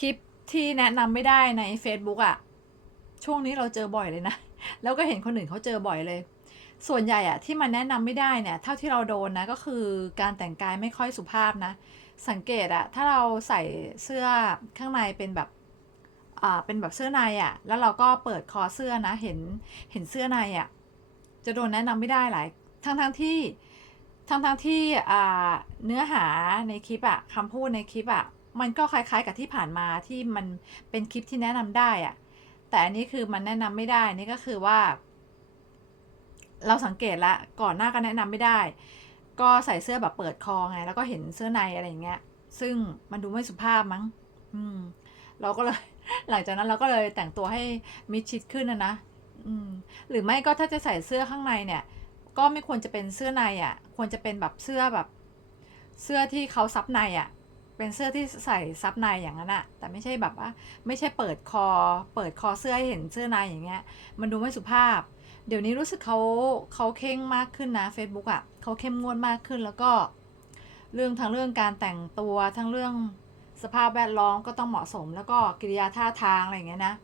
คลิปที่แนะนำไม่ได้ใน Facebook อะช่วงนี้เราเจอบ่อยเลยนะ แล้วก็เห็นคนอื่นเขาเจอบ่อยเลย ส่วนใหญ่อะที่มันแนะนำไม่ได้เนี่ยเท่าที่เราโดนนะก็คือการแต่งกายไม่ค่อยสุภาพนะ สังเกตอะถ้าเราใส่เสื้อข้างในเป็นแบบอ่าเป็นแบบเสื้อในอะแล้วเราก็เปิดคอเสื้อนะ เห็นเห็นเสื้อในอะจะโดนแนะนำไม่ได้หลายทั้งทั้งที่ทั้งทั้งที่อ่าเนื้อหาในคลิปอะคำพูดในคลิปอะ มันก็คล้ายๆกับที่ผ่านมาที่มันเป็นคลิปที่แนะนำได้อะแต่อันนี้คือมันแนะนำไม่ได้นี่ก็คือว่า เราสังเกตละก่อนหน้าก็แนะนำไม่ได้ ก็ใส่เสื้อแบบเปิดคอไง แล้วก็เห็นเสื้อในอะไรอย่างเงี้ย ซึ่งมันดูไม่สุภาพมั้ง อืม เราก็เลย หลังจากนั้นเราก็เลยแต่งตัวให้มิดชิดขึ้นนะนะอืม หรือไม่ก็ถ้าจะใส่เสื้อข้างในเนี่ย ก็ไม่ควรจะเป็นเสื้อในอะ ควรจะเป็นแบบเสื้อแบบ เสื้อที่เขาซับในอะ เป็นเสื้อที่ใส่ซับในอย่างนั้นอะแต่ไม่ใช่แบบว่าไม่ใช่เปิดคอ เปิดคอเสื้อให้เห็นเสื้อในอย่างเงี้ย มันดูไม่สุภาพ เดี๋ยวนี้รู้สึกเขาเขาเข่งมากขึ้นนะ Facebook อะเขาเข้มงวดมากขึ้นแล้วก็ เรื่องทั้งเรื่องการแต่งตัวทั้งเรื่องสภาพแวดล้อมก็ต้องเหมาะสม แล้วก็กิริยาท่าทางอะไรอย่างเงี้ยนะ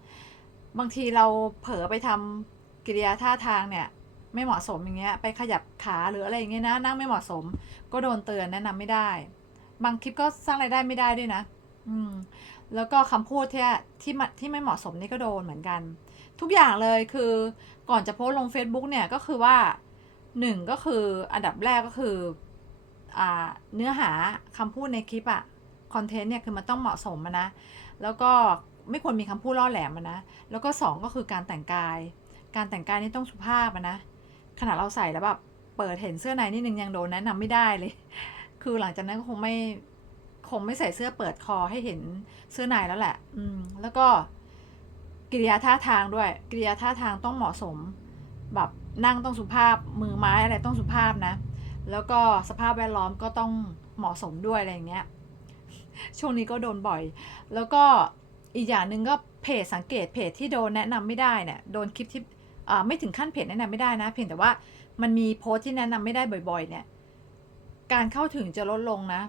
บางทีเราเผลอไปทำกิริยาท่าทางเนี่ยไม่เหมาะสมอย่างเงี้ยไปขยับขาหรืออะไรอย่างเงี้ยนะนั่งไม่เหมาะสม ก็โดนเตือนแนะนำไม่ได้ บางคลิปก็สร้างรายได้ไม่ได้ด้วยนะ อืม แล้วก็คำพูดที่ที่ที่ไม่เหมาะสมนี่ก็โดนเหมือนกัน ทุกอย่างเลยคือก่อนจะโพสลง Facebook เนี่ยก็คือว่าหนึ่งก็คืออันดับแรกก็คืออ่าเนื้อหาคำพูดในคลิปอะคอนเทนต์เนี่ยคือมันต้องเหมาะสมนะ แล้วก็ไม่ควรมีคำพูดล่อแหลมนะ แล้วก็สองก็คือการแต่งกาย การแต่งกายนี่ต้องสุภาพนะ ขนาดเราใส่แล้วแบบเปิดเห็นเสื้อในนิดนึงยังโดนแนะนำไม่ได้เลย คือหลังจากนั้นก็คงไม่คงไม่ใส่เสื้อเปิดคอให้เห็นเสื้อในแล้วแหละ อืม แล้วก็กิริยาท่าทางด้วย กิริยาท่าทางต้องเหมาะสม แบบนั่งต้องสุภาพ มือไม้อะไรต้องสุภาพนะ แล้วก็สภาพแวดล้อมก็ต้องเหมาะสมด้วยอะไรอย่างเงี้ย ช่วงนี้ก็โดนบ่อย แล้วก็อีกอย่างหนึ่งก็เพจสังเกตเพจที่โดนแนะนำไม่ได้เนี่ย โดนคลิปที่ไม่ถึงขั้นเพจแนะนำไม่ได้นะ เพียงแต่ว่ามันมีโพสต์ที่แนะนำไม่ได้บ่อย ๆ เนี่ย การเข้าถึงจะลดลงนะ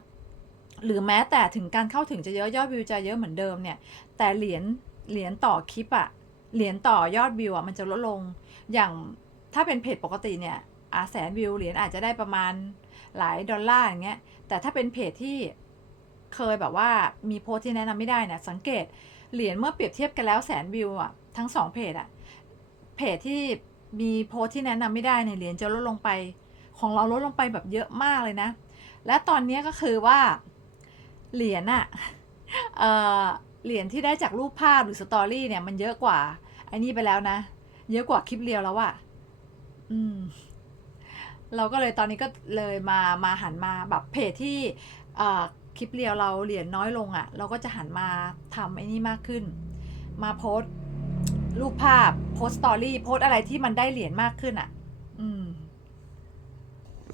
หรือแม้แต่ถึงการเข้าถึงจะเยอะยอดวิวจะเยอะเหมือนเดิมเนี่ย แต่เหรียญเหรียญต่อคลิปอะเหรียญต่อยอดวิวอะมันจะลดลง อย่างถ้าเป็นเพจปกติเนี่ยอาแสนวิวเหรียญอาจจะได้ประมาณหลายดอลลาร์อย่างเงี้ย แต่ถ้าเป็นเพจที่เคยแบบว่ามีโพสที่แนะนำไม่ได้เนี่ยสังเกตเหรียญเมื่อเปรียบเทียบกันแล้วแสนวิวอะทั้งสองเพจอะเพจที่มีโพสที่แนะนำไม่ได้เนี่ยเหรียญจะลดลงไป ของเราลดลงไปแบบเยอะมากเลยนะ และตอนนี้ก็คือว่าเหรียญอะเหรียญที่ได้จากรูปภาพหรือสตอรี่เนี่ยมันเยอะกว่าไอ้นี่ไปแล้วนะ เยอะกว่าคลิปเรียวแล้วอะอืม เราก็เลยตอนนี้ก็เลยมามาหันมาแบบเพจที่คลิปเรียวเราเหรียญน้อยลงอะเราก็จะหันมาทำไอ้นี่มากขึ้น มาโพสต์รูปภาพโพสต์สตอรี่โพสต์อะไรที่มันได้เหรียญมากขึ้นอะ่ะ